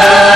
แ